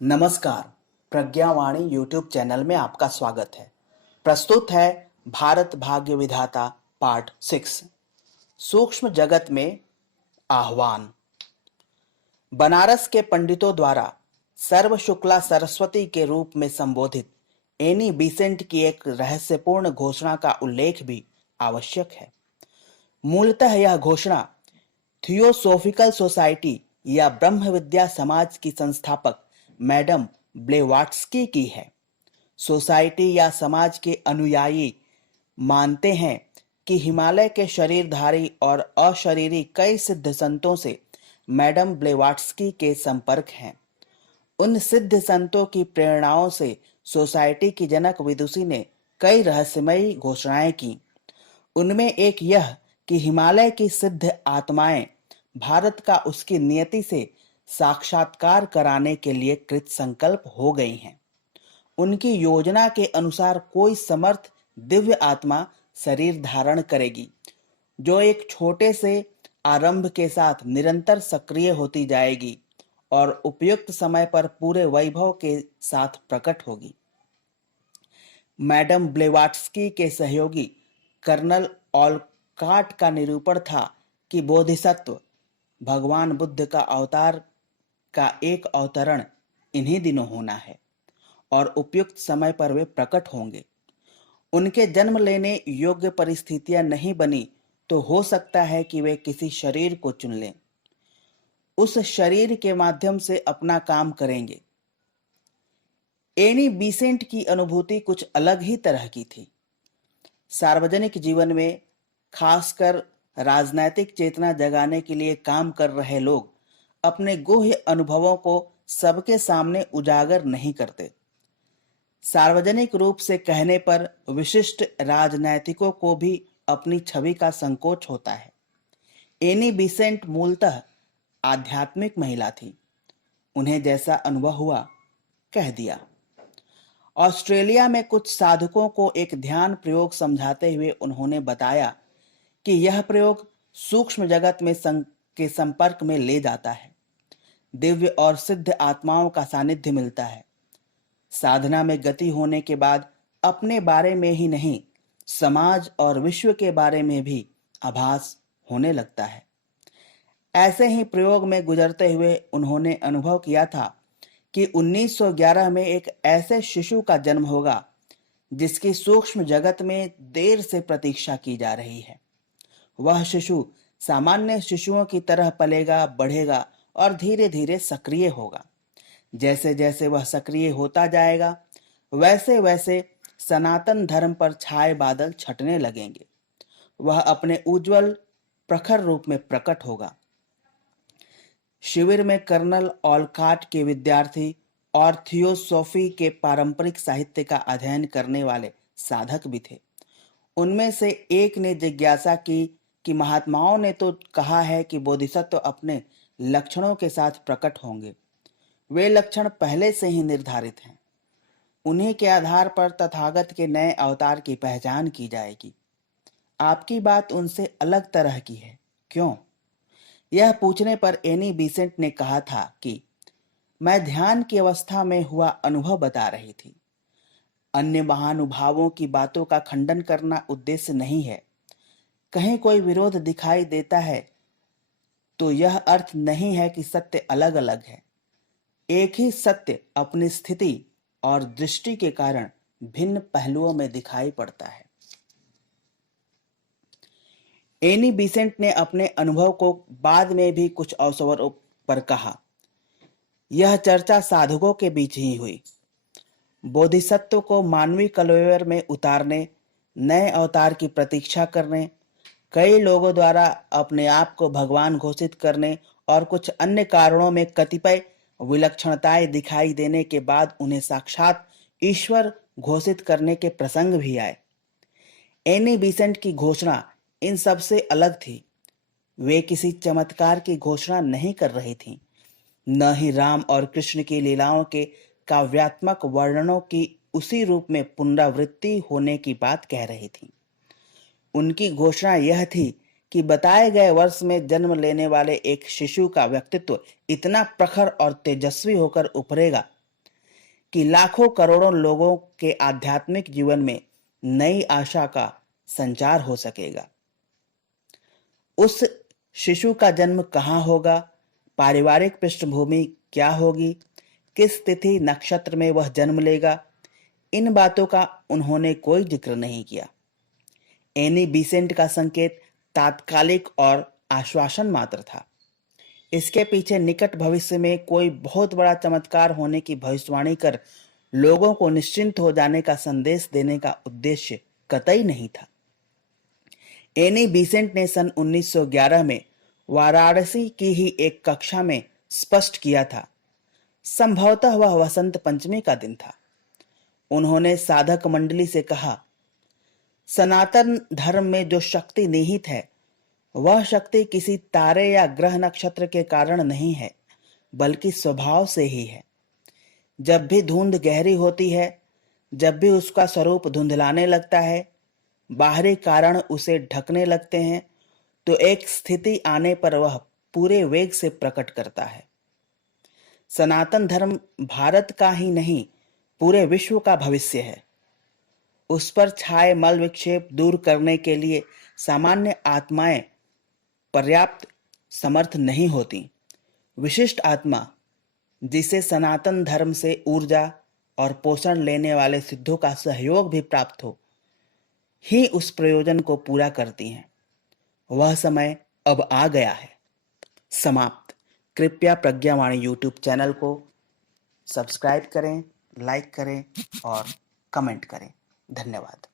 नमस्कार। प्रज्ञावाणी YouTube channel में आपका स्वागत है। प्रस्तुत है भारत भाग्य विधाता पार्ट 6, सूक्ष्म जगत में आह्वान। बनारस के पंडितों द्वारा सर्व शुक्ला सरस्वती के रूप में संबोधित एनी बीसेंट की एक रहस्यपूर्ण घोषणा का उल्लेख भी आवश्यक है। मूलतः यह घोषणा थियोसोफिकल सोसाइटी या ब्रह्म विद्या समाज की संस्थापक मैडम ब्लेवाट्स्की की है। सोसाइटी या समाज के अनुयायी मानते हैं कि हिमालय के शरीरधारी और अशरीरी कई सिद्ध संतों से मैडम ब्लेवाट्स्की के संपर्क हैं। उन सिद्ध संतों की प्रेरणाओं से सोसाइटी की जनक विदुषी ने कई रहस्यमयी घोषणाएं की। उनमें एक यह कि हिमालय की सिद्ध आत्माएं भारत का उसकी नियति से साक्षात्कार कराने के लिए कृत संकल्प हो गई हैं। उनकी योजना के अनुसार कोई समर्थ दिव्य आत्मा शरीर धारण करेगी, जो एक छोटे से आरंभ के साथ निरंतर सक्रिय होती जाएगी और उपयुक्त समय पर पूरे वैभव के साथ प्रकट होगी। मैडम ब्लेवाट्स्की के सहयोगी कर्नल ऑलकाट का निरूपण था कि बोधिसत्व भगवान बुद्ध का अवतार का एक अवतरण इन्हीं दिनों होना है और उपयुक्त समय पर वे प्रकट होंगे। उनके जन्म लेने योग्य परिस्थितियां नहीं बनी तो हो सकता है कि वे किसी शरीर को चुन लें, उस शरीर के माध्यम से अपना काम करेंगे। एनी बीसेंट की अनुभूति कुछ अलग ही तरह की थी। सार्वजनिक जीवन में, खासकर राजनैतिक चेतना जगाने के लिए काम कर रहे लोग अपने गुह्य अनुभवों को सबके सामने उजागर नहीं करते। सार्वजनिक रूप से कहने पर विशिष्ट राजनैतिकों को भी अपनी छवि का संकोच होता है। एनी बीसेंट मूलतः आध्यात्मिक महिला थी। उन्हें जैसा अनुभव हुआ कह दिया। ऑस्ट्रेलिया में कुछ साधकों को एक ध्यान प्रयोग समझाते हुए उन्होंने बताया कि यह प्रयोग सूक्ष्म जगत में के संपर्क में ले जाता है। दिव्य और सिद्ध आत्माओं का सानिध्य मिलता है। साधना में गति होने के बाद अपने बारे में ही नहीं, समाज और विश्व के बारे में भी आभास होने लगता है। ऐसे ही प्रयोग में गुजरते हुए उन्होंने अनुभव किया था कि 1911 में एक ऐसे शिशु का जन्म होगा जिसकी सूक्ष्म जगत में देर से प्रतीक्षा की जा रही है। वह शिशु सामान्य शिशुओं की तरह पलेगा, बढ़ेगा और धीरे धीरे सक्रिय होगा। जैसे जैसे वह सक्रिय होता जाएगा, वैसे वैसे सनातन धर्म पर छाए बादल छटने लगेंगे। वह अपने उज्जवल प्रखर रूप में प्रकट होगा। शिविर में कर्नल ऑलकाट के विद्यार्थी और थियोसॉफी के पारंपरिक साहित्य का अध्ययन करने वाले साधक भी थे। उनमें से एक ने जिज्ञासा की कि महात्माओं ने तो कहा है कि बोधिसत्व अपने लक्षणों के साथ प्रकट होंगे। वे लक्षण पहले से ही निर्धारित हैं। उन्हीं के आधार पर तथागत के नए अवतार की पहचान की जाएगी। आपकी बात उनसे अलग तरह की है, क्यों? यह पूछने पर एनी बीसेंट ने कहा था कि मैं ध्यान की अवस्था में हुआ अनुभव बता रही थी। अन्य महानुभावों की बातों का खंडन करना उद्देश्य नहीं है। कहीं कोई विरोध दिखाई देता है तो यह अर्थ नहीं है कि सत्य अलग अलग है। एक ही सत्य अपनी स्थिति और दृष्टि के कारण भिन्न पहलुओं में दिखाई पड़ता है। एनी बीसेंट ने अपने अनुभव को बाद में भी कुछ अवसरों पर कहा। यह चर्चा साधकों के बीच ही हुई। बोधिसत्व को मानवीय कलेवर में उतारने, नए अवतार की प्रतीक्षा करने, कई लोगों द्वारा अपने आप को भगवान घोषित करने और कुछ अन्य कारणों में कतिपय विलक्षणताएं दिखाई देने के बाद उन्हें साक्षात ईश्वर घोषित करने के प्रसंग भी आए। एनी बीसेंट की घोषणा इन सब से अलग थी। वे किसी चमत्कार की घोषणा नहीं कर रही थीं, न ही राम और कृष्ण की लीलाओं के काव्यात्मक वर्णनों की उसी रूप में पुनरावृत्ति होने की बात कह रही थीं। उनकी घोषणा यह थी कि बताए गए वर्ष में जन्म लेने वाले एक शिशु का व्यक्तित्व इतना प्रखर और तेजस्वी होकर उभरेगा कि लाखों करोड़ों लोगों के आध्यात्मिक जीवन में नई आशा का संचार हो सकेगा। उस शिशु का जन्म कहाँ होगा, पारिवारिक पृष्ठभूमि क्या होगी, किस तिथि नक्षत्र में वह जन्म लेगा, इन बातों का उन्होंने कोई जिक्र नहीं किया। एनी बीसेंट का संकेत तात्कालिक और आश्वासन मात्र था। इसके पीछे निकट भविष्य में कोई बहुत बड़ा चमत्कार होने की भविष्यवाणी कर लोगों को निश्चिंत हो जाने का संदेश देने का उद्देश्य कतई नहीं था। एनी बीसेंट ने सन 1911 में वाराणसी की ही एक कक्षा में स्पष्ट किया था। संभवतः वह वसंत पंचमी का दिन था। उन्होंने साधक मंडली से कहा, सनातन धर्म में जो शक्ति निहित है वह शक्ति किसी तारे या ग्रह नक्षत्र के कारण नहीं है, बल्कि स्वभाव से ही है। जब भी धुंध गहरी होती है, जब भी उसका स्वरूप धुंधलाने लगता है, बाहरी कारण उसे ढकने लगते हैं, तो एक स्थिति आने पर वह पूरे वेग से प्रकट करता है। सनातन धर्म भारत का ही नहीं, पूरे विश्व का भविष्य है। उस पर छाए मल विक्षेप दूर करने के लिए सामान्य आत्माएं पर्याप्त समर्थ नहीं होती। विशिष्ट आत्मा, जिसे सनातन धर्म से ऊर्जा और पोषण लेने वाले सिद्धों का सहयोग भी प्राप्त हो, ही उस प्रयोजन को पूरा करती हैं। वह समय अब आ गया है। समाप्त। कृपया प्रज्ञावाणी यूट्यूब चैनल को सब्सक्राइब करें, लाइक करें और कमेंट करें। धन्यवाद।